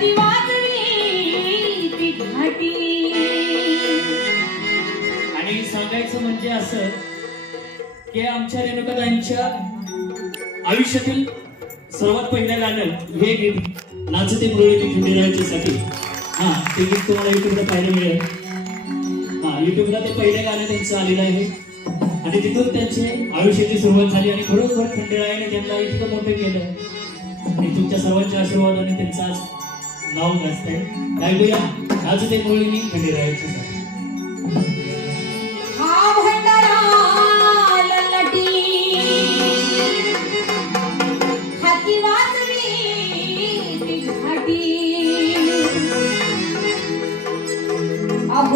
हाती ती घाटी आणि सांगायचं म्हणजे असं की आमच्या रेणुकाताईंच्या आयुष्यातील सर्वात पहिलं गाणं हे गीत नाचते मुरळी खंडेरायाच्यासाठी हा ते गीत तुम्हाला युट्यूबला पाहायला मिळेल. हा युट्यूबला ते पहिलं गाणं त्यांचं आलेलं आहे. आणि तिथून त्यांचे आयुष्याची सुरुवात झाली आणि खरोखर खंडेरायाने त्यांना इतकं मोठं केलं. आणि तुमच्या सर्वांच्या आशीर्वादाने त्यांचा आज नाव गाजतंय ऐकूया नाचते ते मुलींनी खंडेरायाच्यासाठी हा भंडारा ललटी ती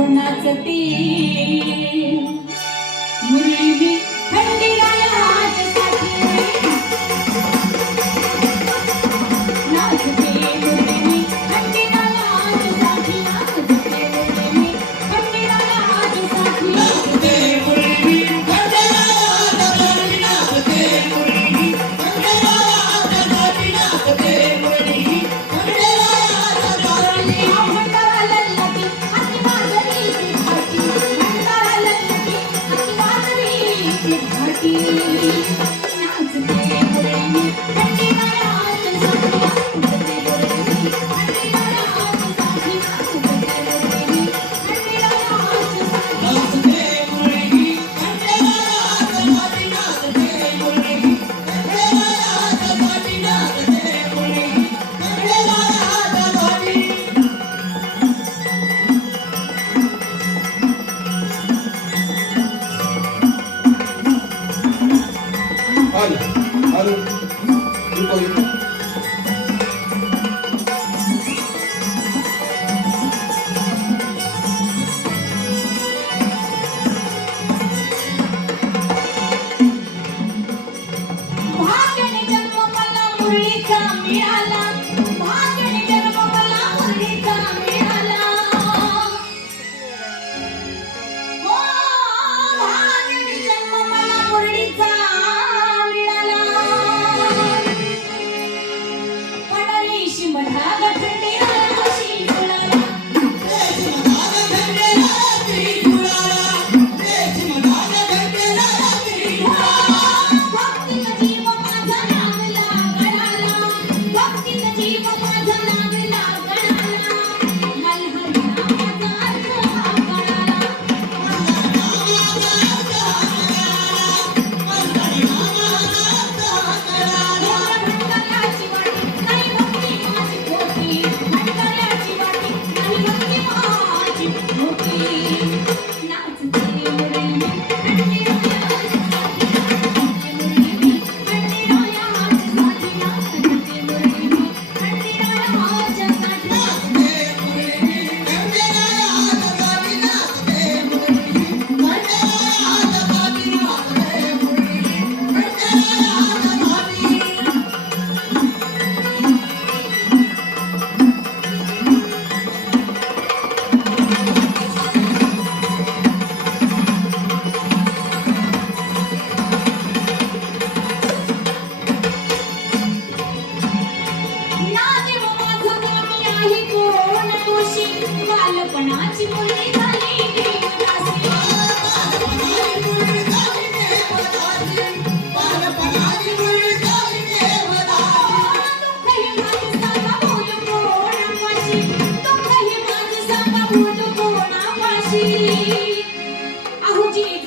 नाचती Hallelujah. Hallelujah.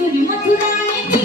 振りまつらえて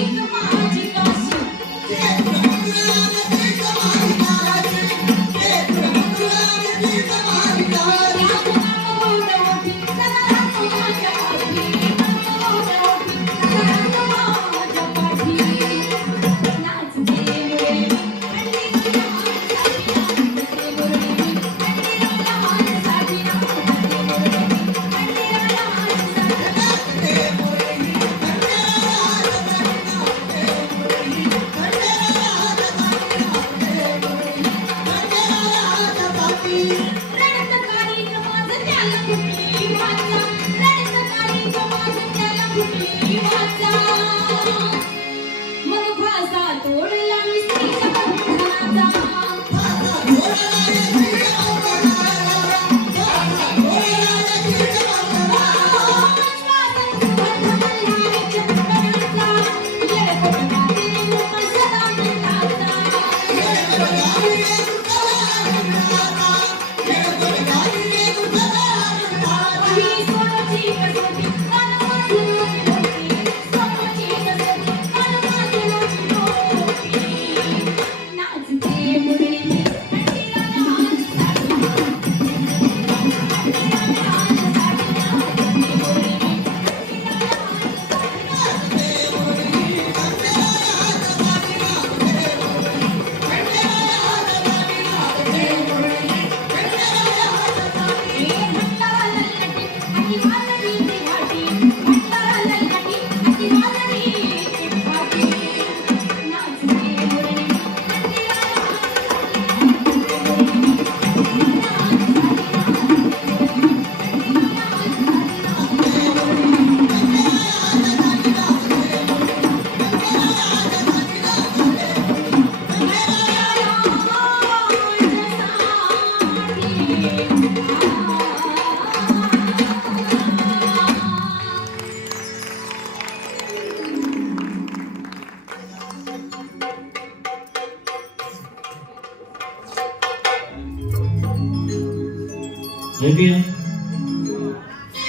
baby,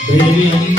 baby,